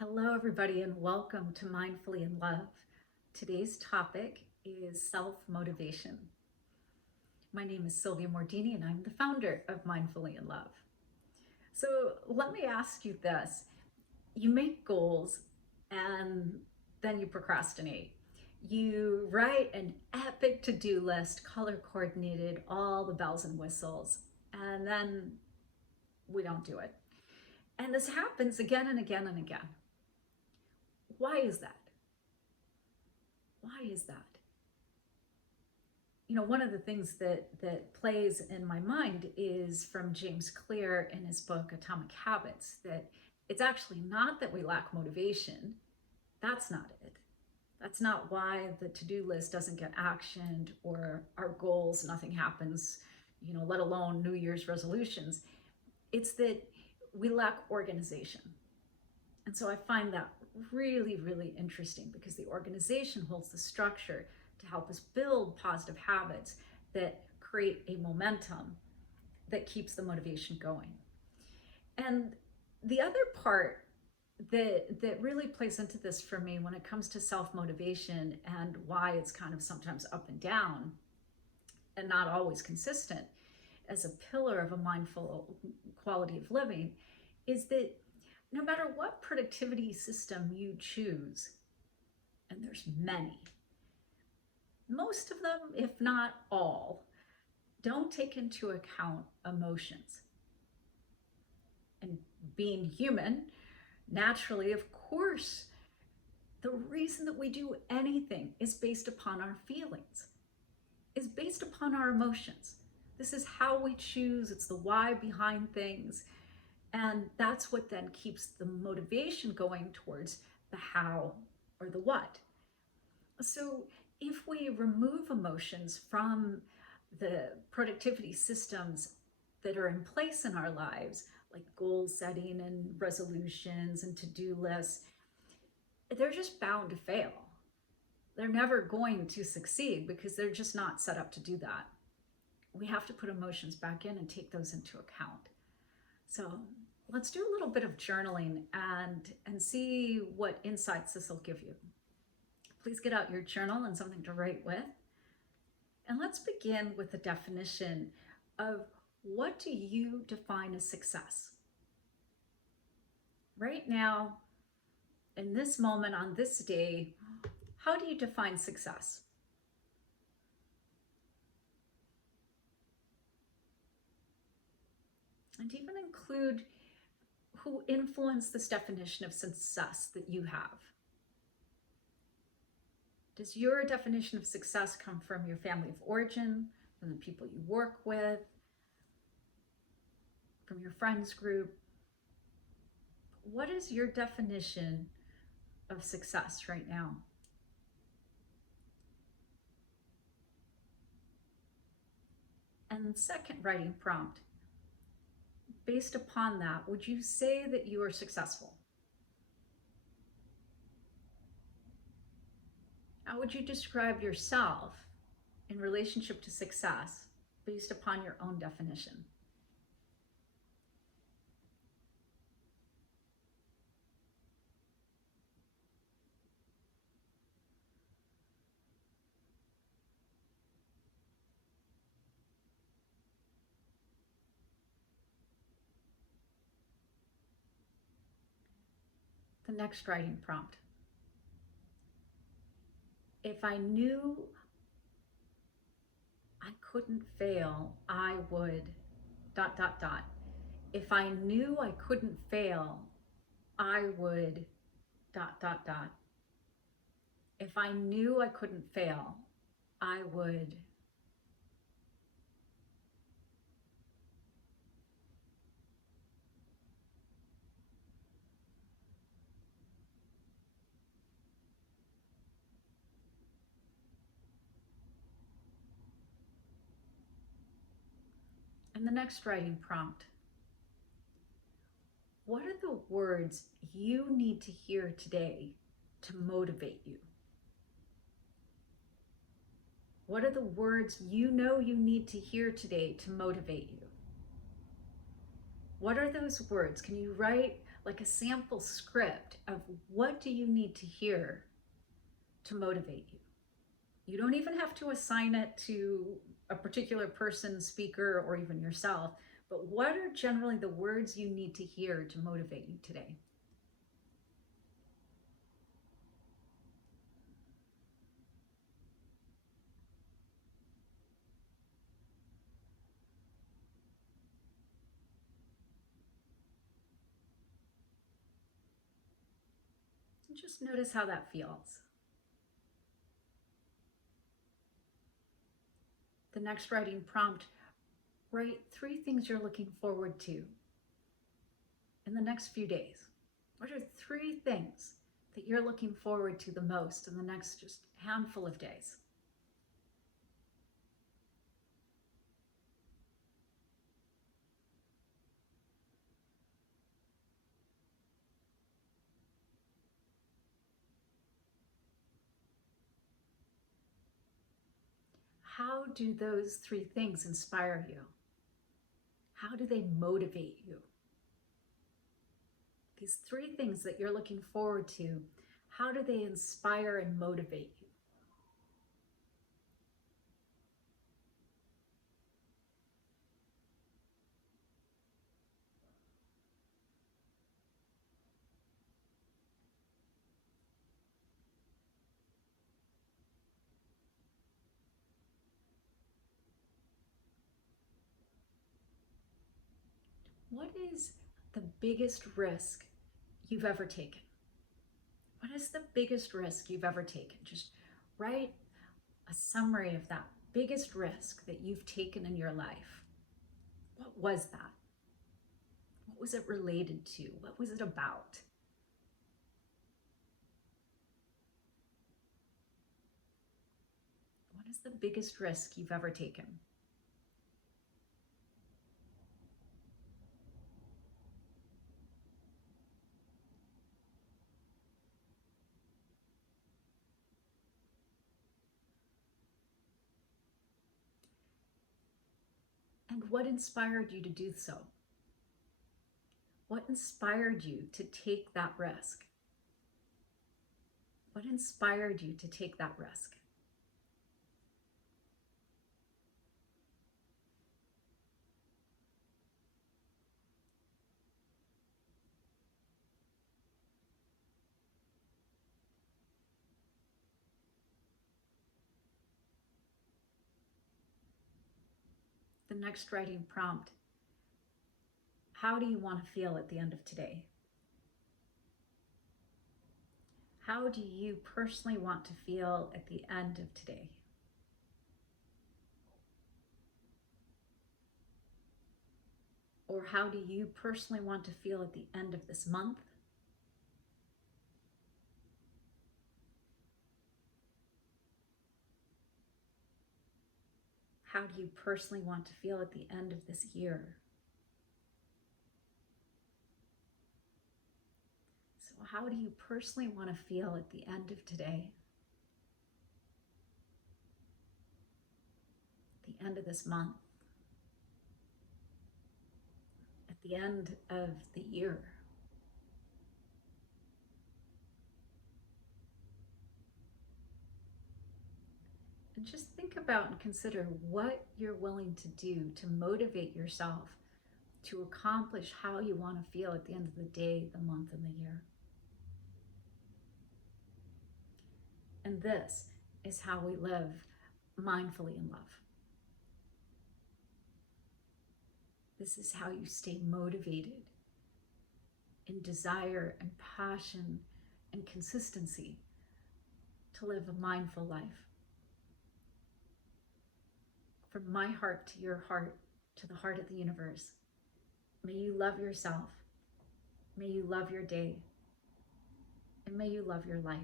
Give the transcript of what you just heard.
Hello, everybody, and welcome to Mindfully in Love. Today's topic is self-motivation. My name is Sylvia Mordini, and I'm the founder of Mindfully in Love. So let me ask you this. You make goals and then you procrastinate. You write an epic to-do list, color coordinated, all the bells and whistles, and then we don't do it. And this happens again and again and again. Why is that? Why is that? One of the things that plays in my mind is from James Clear in his book Atomic Habits, that it's actually not that we lack motivation. That's not it. That's not why the to-do list doesn't get actioned or our goals, nothing happens, let alone New Year's resolutions. It's that we lack organization. And so I find that really, really interesting because the organization holds the structure to help us build positive habits that create a momentum that keeps the motivation going. And the other part that really plays into this for me when it comes to self-motivation and why it's kind of sometimes up and down and not always consistent as a pillar of a mindful quality of living is that no matter what productivity system you choose, and there's many, most of them, if not all, don't take into account emotions. And being human, naturally, of course, the reason that we do anything is based upon our feelings, is based upon our emotions. This is how we choose, it's the why behind things. And that's what then keeps the motivation going towards the how or the what. So if we remove emotions from the productivity systems that are in place in our lives, like goal setting and resolutions and to-do lists, they're just bound to fail. They're never going to succeed because they're just not set up to do that. We have to put emotions back in and take those into account. So let's do a little bit of journaling and see what insights this will give you. Please get out your journal and something to write with. And let's begin with the definition of what do you define as success? Right now, in this moment, on this day, how do you define success? And even include who influenced this definition of success that you have. Does your definition of success come from your family of origin, from the people you work with, from your friends group? What is your definition of success right now? And second writing prompt, based upon that, would you say that you are successful? How would you describe yourself in relationship to success based upon your own definition? The next writing prompt. If I knew I couldn't fail, I would ... If I knew I couldn't fail, I would ... If I knew I couldn't fail, I would ... And the next writing prompt. What are the words you need to hear today to motivate you? What are the words you know you need to hear today to motivate you? What are those words? Can you write like a sample script of what do you need to hear to motivate you. You don't even have to assign it to a particular person, speaker, or even yourself, but what are generally the words you need to hear to motivate you today? And just notice how that feels. The next writing prompt, write 3 things you're looking forward to in the next few days. What are 3 things that you're looking forward to the most in the next just handful of days? How do those 3 things inspire you? How do they motivate you? These 3 things that you're looking forward to, how do they inspire and motivate you? What is the biggest risk you've ever taken? What is the biggest risk you've ever taken? Just write a summary of that biggest risk that you've taken in your life. What was that? What was it related to? What was it about? What is the biggest risk you've ever taken? And what inspired you to do so? What inspired you to take that risk? What inspired you to take that risk? The next writing prompt, how do you want to feel at the end of today? How do you personally want to feel at the end of today? Or how do you personally want to feel at the end of this month? How do you personally want to feel at the end of this year? So, how do you personally want to feel at the end of today? The end of this month? At the end of the year? And just think about and consider what you're willing to do to motivate yourself to accomplish how you want to feel at the end of the day, the month, and the year. And this is how we live mindfully in love. This is how you stay motivated in desire and passion and consistency to live a mindful life. From my heart to your heart, to the heart of the universe, may you love yourself, may you love your day, and may you love your life.